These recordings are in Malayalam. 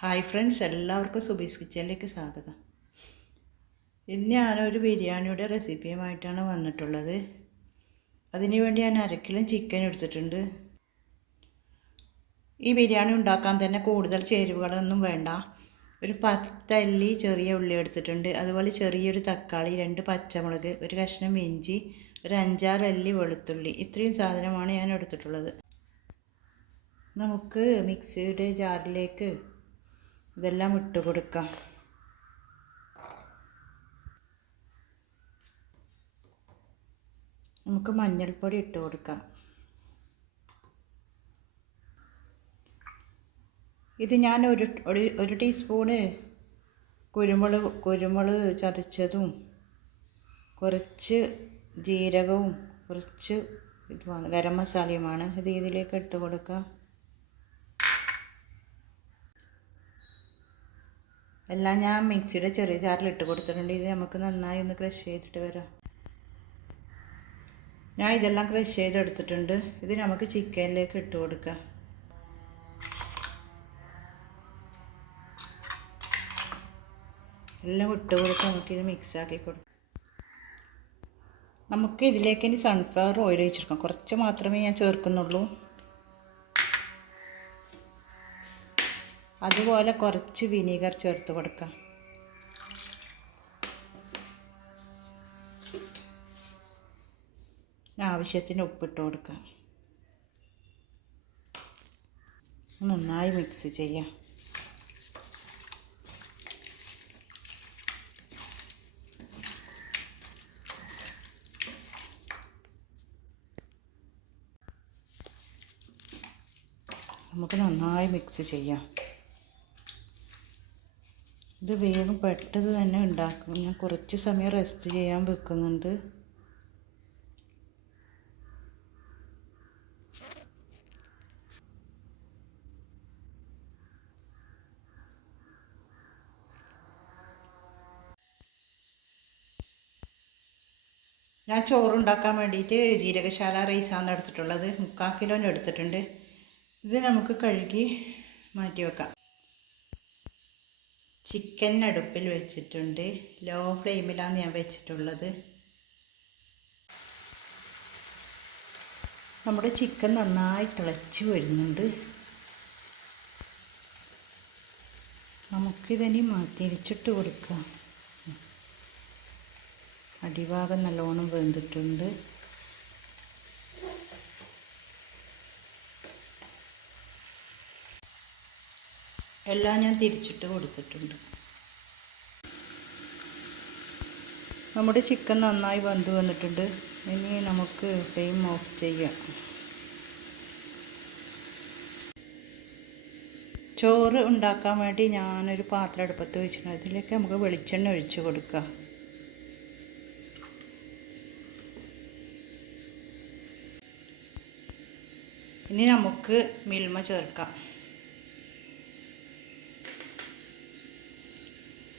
ഹായ് ഫ്രണ്ട്സ്, എല്ലാവർക്കും സുബീസ് കിച്ചണിലേക്ക് സ്വാഗതം. ഇന്ന് ഞാനൊരു ബിരിയാണിയുടെ റെസിപ്പിയുമായിട്ടാണ് വന്നിട്ടുള്ളത്. അതിനു വേണ്ടി ഞാൻ 1/2 കിലോ ചിക്കൻ എടുത്തിട്ടുണ്ട്. ഈ ബിരിയാണി ഉണ്ടാക്കാൻ തന്നെ കൂടുതൽ ചേരുവകളൊന്നും വേണ്ട. ഒരു 10 അല്ലി ചെറിയ ഉള്ളി എടുത്തിട്ടുണ്ട്. അതുപോലെ ചെറിയൊരു തക്കാളി, 2 പച്ചമുളക്, ഒരു കഷ്ണം ഇഞ്ചി, ഒരു 5-6 അല്ലി വെളുത്തുള്ളി. ഇത്രയും സാധനമാണ് ഞാൻ എടുത്തിട്ടുള്ളത്. നമുക്ക് മിക്സിയുടെ ജാറിലേക്ക് ഇതെല്ലാം ഇട്ട് കൊടുക്കാം. നമുക്ക് മഞ്ഞൾപ്പൊടി ഇട്ട് കൊടുക്കാം. ഇത് ഞാൻ ഒരു ടീസ്പൂണ് കുരുമുളക് ചതച്ചതും, കുറച്ച് ജീരകവും, കുറച്ച് ഗരം മസാലയുമാണ്. ഇത് ഇതിലേക്ക് ഇട്ട് കൊടുക്കാം. എല്ലാം ഞാൻ മിക്സിയുടെ ചെറിയ ജാറിൽ ഇട്ട് കൊടുത്തിട്ടുണ്ട്. ഇത് നമുക്ക് നന്നായി ഒന്ന് ക്രഷ് ചെയ്തിട്ട് വരാം. ഞാൻ ഇതെല്ലാം ക്രഷ് ചെയ്തെടുത്തിട്ടുണ്ട്. ഇത് നമുക്ക് ചിക്കനിലേക്ക് ഇട്ട് കൊടുക്കാം. എല്ലാം ഇട്ട് കൊടുത്ത് നമുക്കിത് മിക്സാക്കി കൊടുക്കാം. നമുക്ക് ഇതിലേക്ക് ഇനി സൺഫ്ലവർ ഓയിൽ ഒഴിച്ചെടുക്കാം. കുറച്ച് മാത്രമേ ഞാൻ ചേർക്കുന്നുള്ളൂ. അതുപോലെ കുറച്ച് വിനീഗർ ചേർത്ത് കൊടുക്കാം. ആവശ്യത്തിന് ഉപ്പിട്ട് കൊടുക്കാം. നന്നായി മിക്സ് ചെയ്യാം. നമുക്ക് നന്നായി മിക്സ് ചെയ്യാം. ഇത് വേഗം പെട്ടെന്ന് തന്നെ ഉണ്ടാക്കും. ഞാൻ കുറച്ച് സമയം റെസ്റ്റ് ചെയ്യാൻ വെക്കുന്നുണ്ട്. ഞാൻ ചോറുണ്ടാക്കാൻ വേണ്ടിയിട്ട് ജീരകശാല റൈസാണ് എടുത്തിട്ടുള്ളത്. 3/4 കിലോ എടുത്തിട്ടുണ്ട്. ഇത് നമുക്ക് കഴുകി മാറ്റി വെക്കാം. ചിക്കൻ അടുപ്പിൽ വെച്ചിട്ടുണ്ട്. ലോ ഫ്ലെയിമിലാണ് ഞാൻ വെച്ചിട്ടുള്ളത്. നമ്മുടെ ചിക്കൻ നന്നായി തിളച്ച് വരുന്നുണ്ട്. നമുക്കിതിനി തിരിച്ചിട്ട് കൊടുക്കാം. അടിഭാഗം നല്ലോണം വെന്തിട്ടുണ്ട്. എല്ലാം ഞാൻ തിരിച്ചിട്ട് കൊടുത്തിട്ടുണ്ട്. നമ്മുടെ ചിക്കൻ നന്നായി വെന്ത് വന്നിട്ടുണ്ട്. ഇനി നമുക്ക് ഫ്ലെയിം ഓഫ് ചെയ്യാം. ചോറ് ഉണ്ടാക്കാൻ വേണ്ടി ഞാനൊരു പാത്രം അടുപ്പത്ത് വെച്ചിട്ടുണ്ട്. അതിലേക്ക് നമുക്ക് വെളിച്ചെണ്ണ ഒഴിച്ച് കൊടുക്കാം. ഇനി നമുക്ക് മിൽമ ചേർക്കാം.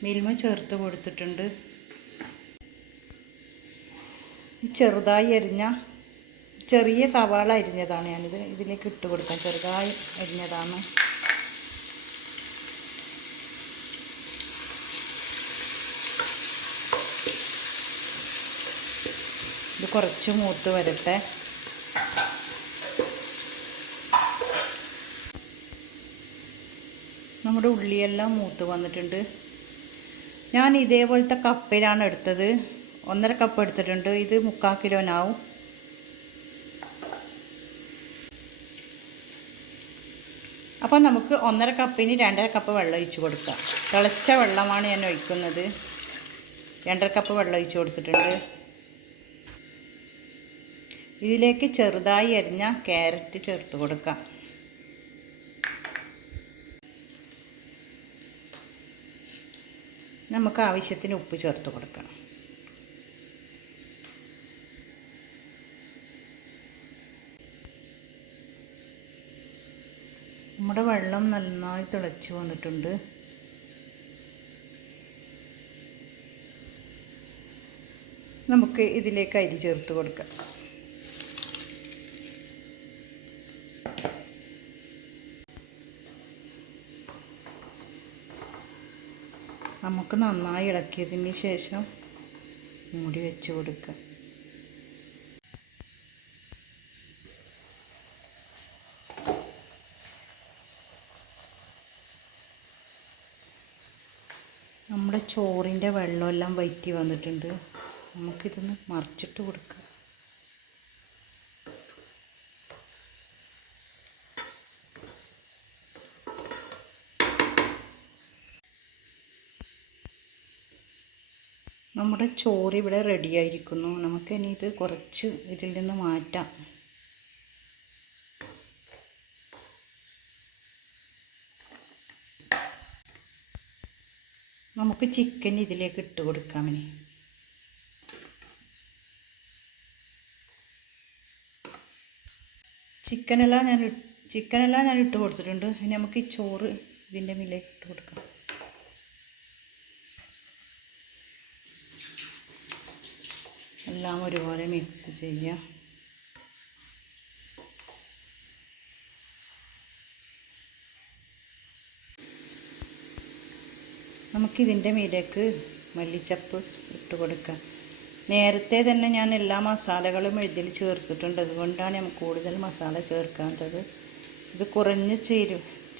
മിൽമ ചേർത്ത് കൊടുത്തിട്ടുണ്ട്. ചെറുതായി അരിഞ്ഞ ചെറിയ സവാള അരിഞ്ഞതാണ് ഞാനിത് ഇതിലേക്ക് ഇട്ട് കൊടുക്കാം. ചെറുതായി അരിഞ്ഞതാണ്. ഇത് കുറച്ച് മൂത്ത് വരട്ടെ. നമ്മുടെ ഉള്ളിയെല്ലാം മൂത്ത് വന്നിട്ടുണ്ട്. ഞാൻ ഇതേപോലത്തെ കപ്പിലാണ് എടുത്തത്. 1.5 കപ്പ് എടുത്തിട്ടുണ്ട്. ഇത് 3/4 കിലോനാവും. അപ്പോൾ നമുക്ക് 1.5 കപ്പിന് 2.5 കപ്പ് വെള്ളം ഒഴിച്ച് കൊടുക്കാം. തിളച്ച വെള്ളമാണ് ഞാൻ ഒഴിക്കുന്നത്. 2.5 കപ്പ് വെള്ളം ഒഴിച്ച് കൊടുത്തിട്ടുണ്ട്. ഇതിലേക്ക് ചെറുതായി അരിഞ്ഞ ക്യാരറ്റ് ചേർത്ത് കൊടുക്കാം. നമുക്ക് ആവശ്യത്തിന് ഉപ്പ് ചേർത്ത് കൊടുക്കണം. നമ്മുടെ വെള്ളം നന്നായി തിളച്ച് വന്നിട്ടുണ്ട്. നമുക്ക് ഇതിലേക്ക് അരി ചേർത്ത് കൊടുക്കാം. നമുക്ക് നന്നായി ഇളക്കിയതിന് ശേഷം മൂടി വെച്ച് കൊടുക്കുക. നമ്മുടെ ചോറിൻ്റെ വെള്ളമെല്ലാം വറ്റി വന്നിട്ടുണ്ട്. നമുക്കിതൊന്ന് മറിച്ചിട്ട് കൊടുക്കാം. നമ്മുടെ ചോറ് ഇവിടെ റെഡിയായിരിക്കുന്നു. നമുക്കിനി ഇത് കുറച്ച് ഇതിൽ നിന്ന് മാറ്റാം. നമുക്ക് ചിക്കൻ ഇതിലേക്ക് ഇട്ട് കൊടുക്കാം. ഇനി ചിക്കനെല്ലാം ഞാൻ ഇട്ട് കൊടുത്തിട്ടുണ്ട്. ഇനി നമുക്ക് ഈ ചോറ് ഇതിൻ്റെ മേലേക്ക് ഇട്ട് കൊടുക്കാം. എല്ലാം ഒരുപോലെ മിക്സ് ചെയ്യുക. നമുക്കിതിൻ്റെ മീതേക്ക് മല്ലിച്ചപ്പ് ഇട്ട് കൊടുക്കാം. നേരത്തെ തന്നെ ഞാൻ എല്ലാ മസാലകളും ഇതിൽ ചേർത്തിട്ടുണ്ട്. അതുകൊണ്ടാണ് ഞാൻ കൂടുതൽ മസാല ചേർക്കാത്തത്. ഇത് കുറഞ്ഞ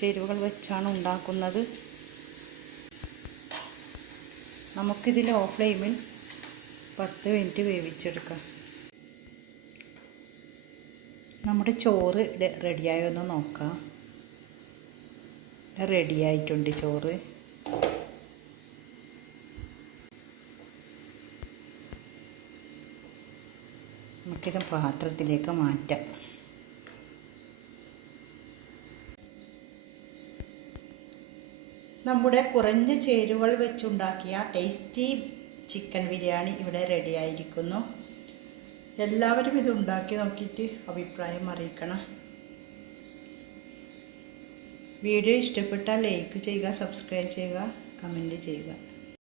ചേരുവകൾ വെച്ചാണ് ഉണ്ടാക്കുന്നത്. നമുക്കിത് ലോ ഫ്ലെയിമിൽ 10 മിനിറ്റ് വേവിച്ചെടുക്കാം. നമ്മുടെ ചോറ് റെഡിയായോ എന്ന് നോക്കാം. റെഡിയായിട്ടുണ്ട് ചോറ്. നമുക്കിത് പാത്രത്തിലേക്ക് മാറ്റാം. നമ്മുടെ കുറഞ്ഞ ചേരുവകൾ വെച്ചുണ്ടാക്കിയ ടേസ്റ്റി ചിക്കൻ ബിരിയാണി ഇവിടെ റെഡിയായിരിക്കുന്നു. എല്ലാവരും ഇത് ഉണ്ടാക്കി നോക്കിയിട്ട് അഭിപ്രായം അറിയിക്കണം. വീഡിയോ ഇഷ്ടപ്പെട്ടാൽ ലൈക്ക് ചെയ്യുക, സബ്സ്ക്രൈബ് ചെയ്യുക, കമൻറ്റ് ചെയ്യുക.